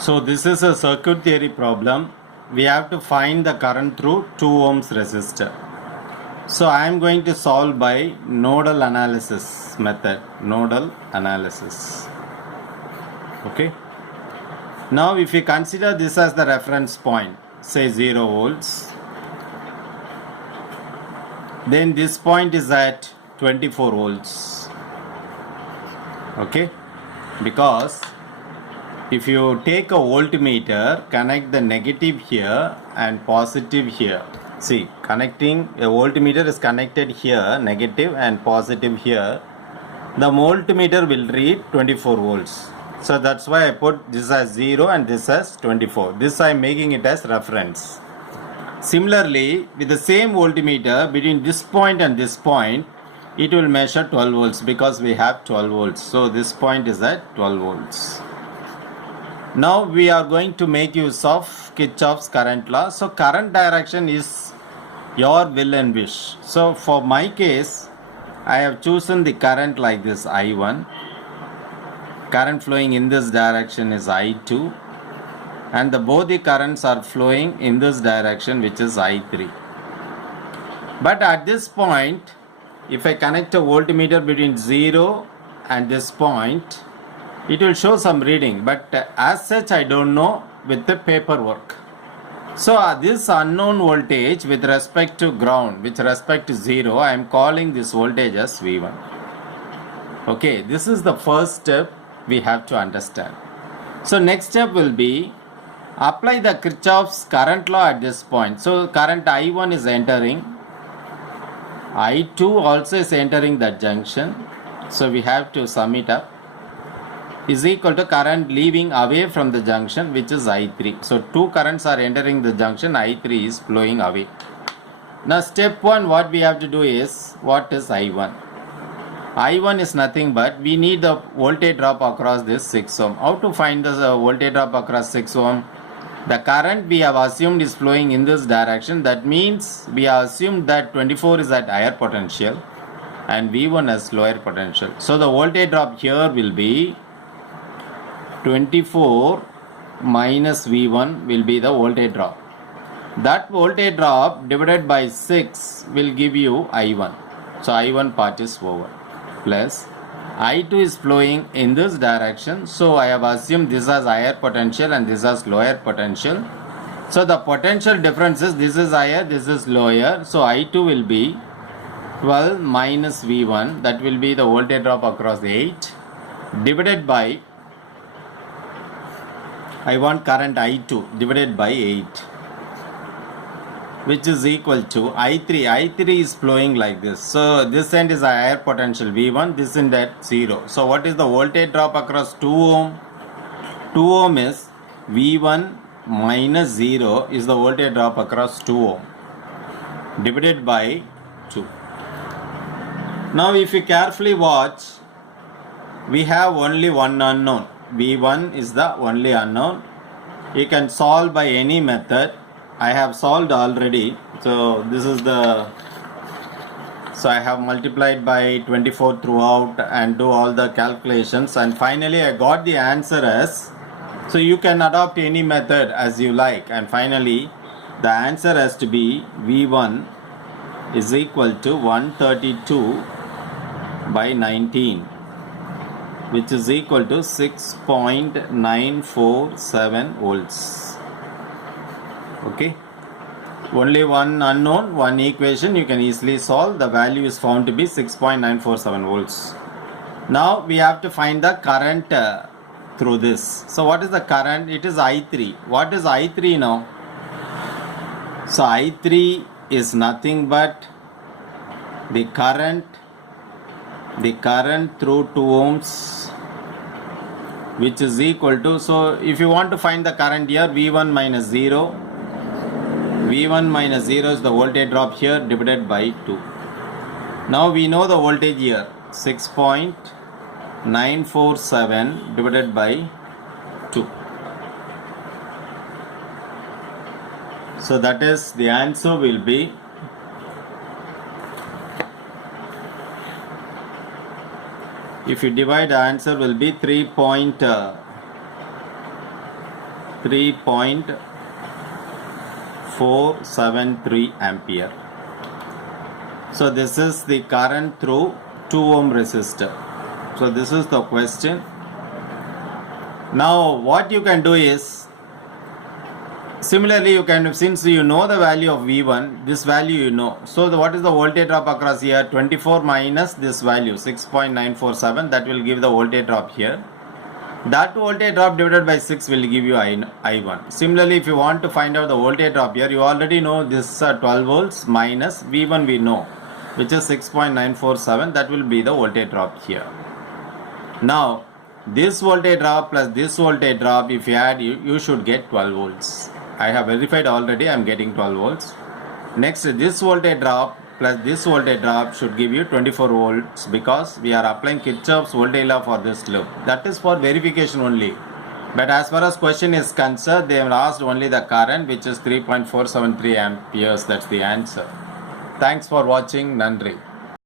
So this is a circuit theory problem. We have to find the current through 2 ohms resistor. So I am going to solve by nodal analysis method. Nodal analysis. Okay. Now if we consider this as the reference point, say 0 volts, then this point is at 24 volts. Okay. Because if you take a voltmeter, connect the negative here and positive here. See, connecting a voltmeter is connected here, negative and positive here. The voltmeter will read 24 volts. So that's why I put this as 0 and this as 24. This I am making it as reference. Similarly, with the same voltmeter, between this point and this point, it will measure 12 volts because we have 12 volts. So this point is at 12 volts. Now we are going to make use of Kirchhoff's current law. So current direction is your will and wish. So for my case, I have chosen the current like this, I1. Current flowing in this direction is I2. And both the currents are flowing in this direction, which is I3. But at this point, if I connect a voltmeter between 0 and this point, it will show some reading, but as such I don't know with the paperwork. So this unknown voltage with respect to ground, with respect to 0, I am calling this voltage as V1. Okay, this is the first step we have to understand. So next step will be apply the Kirchhoff's current law at this point. So current I1 is entering, I2 also is entering that junction. So we have to sum it up, is equal to current leaving away from the junction, which is I3. So two currents are entering the junction, I3 is flowing away. Now step 1, what we have to do is, what is I1? I1 is nothing but we need the voltage drop across this 6 ohm. How to find the voltage drop across 6 ohm? The current we have assumed is flowing in this direction. That means we have assumed that 24 is at higher potential and V1 has lower potential. So the voltage drop here will be 24 minus V1 will be the voltage drop. That voltage drop divided by 6 will give you I1. So I1 part is over. Plus I2 is flowing in this direction. So I have assumed this has higher potential and this has lower potential. So the potential difference is this is higher, this is lower. So I2 will be 12 minus V1. That will be the voltage drop across 8 divided by, I want current I2 divided by 8, which is equal to I3. I3 is flowing like this. So this end is a higher potential V1, this end at 0. So what is the voltage drop across 2 ohm? 2 ohm is V1 minus 0 is the voltage drop across 2 ohm divided by 2. Now if you carefully watch, we have only one unknown. V1 is the only unknown. You can solve by any method. I have solved already. So this is the, so I have multiplied by 24 throughout and do all the calculations, and finally I got the answer as, so you can adopt any method as you like, and finally the answer has to be V1 is equal to 132 by 19, which is equal to 6.947 volts. Okay, only one unknown, one equation you can easily solve. The value is found to be 6.947 volts. Now we have to find the current through this. So what is the current? It is I3. What is I3 now? So I3 is nothing but the current through 2 ohms, which is equal to, so if you want to find the current here, V1 minus 0, V1 minus 0 is the voltage drop here divided by 2. Now we know the voltage here, 6.947 divided by 2. So that is, the answer will be, if you divide, the answer will be 3.9 3.473 ampere. So this is the current through 2 ohm resistor. So this is the question. Now what you can do is, similarly you can, since you know the value of V1, this value you know. So what is the voltage drop across here? 24 minus this value 6.947, that will give the voltage drop here. That voltage drop divided by 6 will give you I1. Similarly, if you want to find out the voltage drop here, you already know this 12 volts minus V1 we know, which is 6.947, that will be the voltage drop here. Now this voltage drop plus this voltage drop, if you add, you should get 12 volts. I have verified already, I am getting 12 volts. Next, this voltage drop plus this voltage drop should give you 24 volts, because we are applying Kirchhoff's voltage law for this loop. That is for verification only. But as far as question is concerned, they have asked only the current, which is 3.473 amperes. That's the answer. Thanks for watching. Nandri.